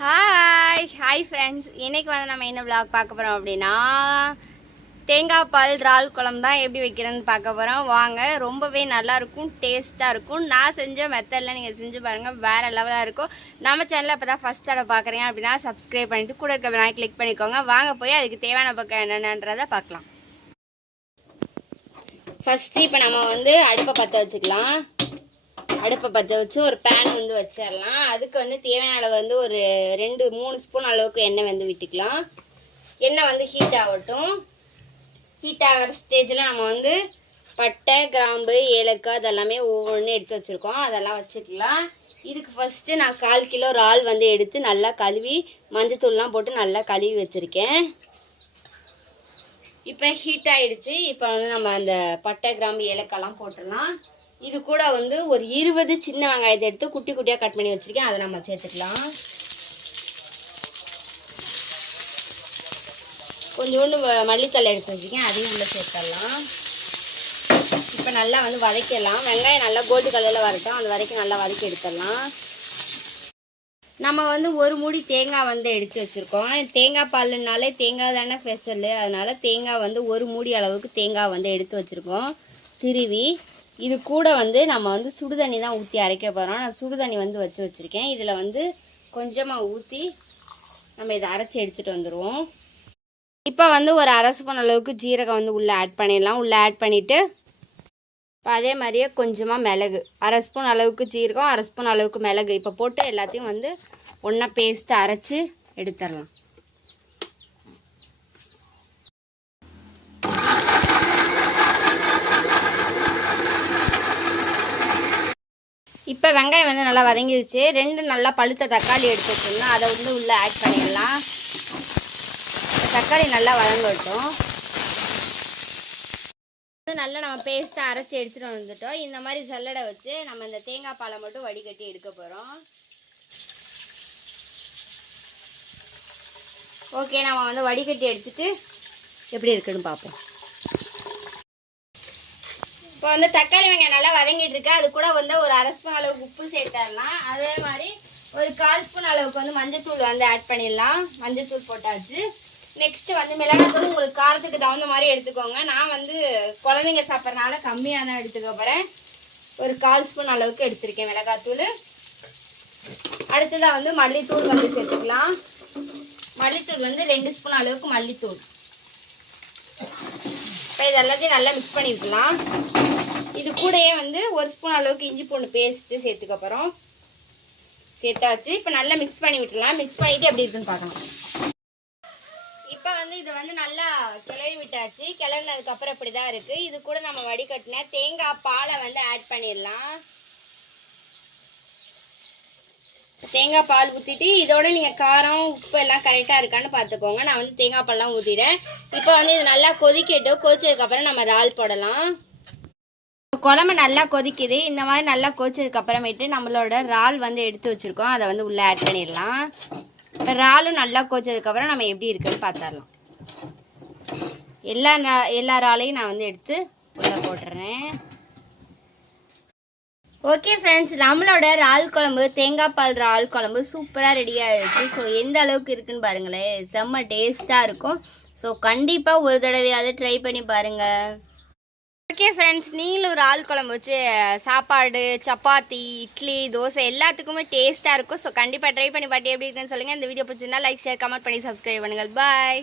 Hi hi friends இன்றைக்கி வந்து நம்ம என்ன விளாக் பார்க்க போகிறோம் அப்படின்னா தேங்காய் பால் இறால் குழம்பு தான் எப்படி வைக்கிறேன்னு பார்க்க போகிறோம் வாங்க ரொம்பவே நல்லா இருக்கும் டேஸ்ட்டாக இருக்கும். நான் செஞ்ச மெத்தடில் நீங்கள் செஞ்சு பாருங்கள் வேறு லெவலாக இருக்கும். நம்ம சேனலில் இப்போ தான் ஃபஸ்ட் தடவை பார்க்குறீங்க அப்படின்னா சப்ஸ்கிரைப் பண்ணிவிட்டு கூட இருக்க வினாய் கிளிக் பண்ணிக்கோங்க. வாங்க போய் அதுக்கு தேவையான பக்கம் என்னென்னன்றதை பார்க்கலாம். ஃபஸ்ட்டு இப்போ நம்ம வந்து அடுப்பை பற்ற வச்சுக்கலாம். அடுப்பை பற்ற வச்சு ஒரு பேன் வந்து வச்சிடலாம் அதுக்கு வந்து தேவையான அளவு வந்து ஒரு ரெண்டு மூணு ஸ்பூன் அளவுக்கு எண்ணெய் வந்து விட்டுக்கலாம். எண்ணெய் வந்து ஹீட் ஆகட்டும். ஹீட் ஆகிற ஸ்டேஜில் நம்ம வந்து பட்டை கிராம்பு ஏலக்காய் அதெல்லாமே ஒவ்வொன்று எடுத்து வச்சுருக்கோம். அதெல்லாம் வச்சுக்கலாம். இதுக்கு ஃபஸ்ட்டு நான் கால் கிலோ இறால் வந்து எடுத்து நல்லா கழுவி மஞ்சத்தூள்லாம் போட்டு நல்லா கழுவி வச்சுருக்கேன். இப்போ ஹீட் ஆகிடுச்சு இப்போ வந்து நம்ம அந்த பட்டை கிராம்பு ஏலக்காய்லாம் போட்டுடலாம். இது கூட வந்து ஒரு இருபது சின்ன வெங்காயத்தை எடுத்து குட்டி குட்டியாக கட் பண்ணி வச்சுருக்கேன். அதை நம்ம சேர்த்துக்கலாம். கொஞ்சோண்டு வ- எடுத்து வச்சுருக்கேன். அதையும் உள்ளே சேர்த்துடலாம். இப்போ நல்லா வந்து வதக்கிடலாம். வெங்காயம் நல்லா கோல்டு கலரில் வரட்டும். அது வரைக்கும் நல்லா வதக்கி எடுத்துடலாம். நம்ம வந்து ஒரு மூடி தேங்காய் வந்து எடுத்து வச்சுருக்கோம். தேங்காய் பாலுனாலே தேங்காய் தானே ஸ்பெஷலு அதனால தேங்காய் வந்து ஒரு மூடி அளவுக்கு தேங்காய் வந்து எடுத்து வச்சுருக்கோம். திருவி இது கூட வந்து நம்ம வந்து சுடுதண்ணி தான் ஊற்றி அரைக்க போகிறோம் நான் சுடுதண்ணி வந்து வச்சு வச்சுருக்கேன். இதில் வந்து கொஞ்சமாக ஊற்றி நம்ம இதை அரைச்சி எடுத்துகிட்டு வந்துடுவோம் இப்போ வந்து ஒரு அரை ஸ்பூன் அளவுக்கு ஜீரகம் வந்து உள்ளே ஆட் பண்ணிடலாம். உள்ளே ஆட் பண்ணிவிட்டு இப்போ அதே மாதிரியே கொஞ்சமாக மிளகு. அரை ஸ்பூன் அளவுக்கு ஜீரகம் அரை ஸ்பூன் அளவுக்கு மிளகு. இப்போ போட்டு எல்லாத்தையும் வந்து ஒன்றா பேஸ்ட்டு அரைச்சி எடுத்துடலாம். இப்போ வெங்காயம் வந்து நல்லா வதங்கிடுச்சு ரெண்டு நல்லா பழுத்த தக்காளி எடுத்து வச்சிருந்தோம் அதை வந்து உள்ளே ஆட் பண்ணிடலாம். தக்காளி நல்லா வதங்கட்டும். வந்து நல்லா நம்ம பேஸ்ட்டாக அரைச்சி எடுத்துகிட்டு வந்துட்டோம். இந்த மாதிரி சல்லடை வச்சு நம்ம இந்த தேங்காய் பாலை மட்டும் வடிகட்டி எடுக்க போகிறோம் ஓகே நம்ம வந்து வடிகட்டி எடுத்துகிட்டு எப்படி இருக்குன்னு பார்ப்போம். இப்போ வந்து தக்காளி வெங்காயம் நல்லா வதங்கிட்டு இருக்கு. அது கூட வந்து ஒரு அரை ஸ்பூன் அளவுக்கு உப்பு சேர்த்துடலாம். அதே மாதிரி ஒரு கால் ஸ்பூன் அளவுக்கு வந்து மஞ்சத்தூள் வந்து ஆட் பண்ணிடலாம். மஞ்சத்தூள் போட்டாச்சு. நெக்ஸ்ட் வந்து மிளகாத்தூள் உங்களுக்கு காரத்துக்கு தகுந்த மாதிரி எடுத்துக்கோங்க. நான் வந்து குழந்தைங்க சாப்பிட்றதுனால கம்மியாக தான் எடுத்துக்க போகிறேன் ஒரு கால் ஸ்பூன் அளவுக்கு எடுத்திருக்கேன் மிளகாத்தூள். அடுத்ததாக வந்து மல்லித்தூள் வந்து சேர்த்துக்கலாம். மல்லித்தூள் வந்து ரெண்டு ஸ்பூன் அளவுக்கு மல்லித்தூள். இப்போ இது எல்லாத்தையும் நல்லா மிக்ஸ் பண்ணிக்கலாம். இது கூடயே வந்து ஒரு ஸ்பூன் அளவுக்கு இஞ்சி பூண்டு பேஸ்ட்டு சேர்த்துக்க சேர்த்தாச்சு. இப்போ நல்லா மிக்ஸ் பண்ணி விட்டுலாம் மிக்ஸ் பண்ணிவிட்டு எப்படி இருக்குன்னு பார்க்கலாம். இப்போ வந்து இது வந்து நல்லா கிளறி விட்டாச்சு. கிளறினதுக்கப்புறம் இப்படி தான் இருக்குது இது கூட நம்ம வடிகட்டின தேங்காய் பாலை வந்து ஆட் பண்ணிடலாம். தேங்காய் பால் ஊற்றிட்டு இதோட நீங்கள் காரம் உப்பு எல்லாம் கரெக்டாக இருக்கான்னு பார்த்துக்கோங்க. நான் வந்து தேங்காய் பால்லாம் ஊற்றிட்டேன் இப்போ வந்து இது நல்லா கொதிக்கட்டும். கொதிச்சதுக்கப்புறம் நம்ம இறால் போடலாம். குழம்பு நல்லா கொதிக்குது. இந்த மாதிரி நல்லா கொதிச்சதுக்கு அப்புறமேட்டு நம்மளோட இறால் வந்து எடுத்து வச்சுருக்கோம். அதை வந்து உள்ளே ஆட் பண்ணிடலாம். இப்போ இறாலும் நல்லா கொதிச்சதுக்கப்புறம் நம்ம எப்படி இருக்குன்னு பார்த்துடலாம். எல்லா எல்லா இறாலையும் நான் வந்து எடுத்து உள்ளே போட்டுறேன். ஓகே ஃப்ரெண்ட்ஸ் நம்மளோட இறால் குழம்பு தேங்காய் பால் இறால் குழம்பு சூப்பராக ரெடியாக ஆயிடுச்சு. ஸோ எந்த அளவுக்கு இருக்குன்னு பாருங்களேன். செம்ம டேஸ்ட்டாக இருக்கும். ஸோ கண்டிப்பாக ஒரு தடவையாவது ட்ரை பண்ணி பாருங்கள் ஓகே ஃப்ரெண்ட்ஸ் நீங்களும் ஒரு ஆள் குழம்பு வச்சு சாப்பாடு சப்பாத்தி இட்லி தோசை எல்லாத்துக்குமே டேஸ்ட்டாக இருக்கும். ஸோ கண்டிப்பாக ட்ரை பண்ணி பாட்டி எப்படி இருக்குன்னு சொல்லுங்கள் இந்த வீடியோ பிடிச்சிருந்தா லைக் ஷேர் கமெண்ட் பண்ணி சப்ஸ்கிரைப் பண்ணுங்கள். பாய்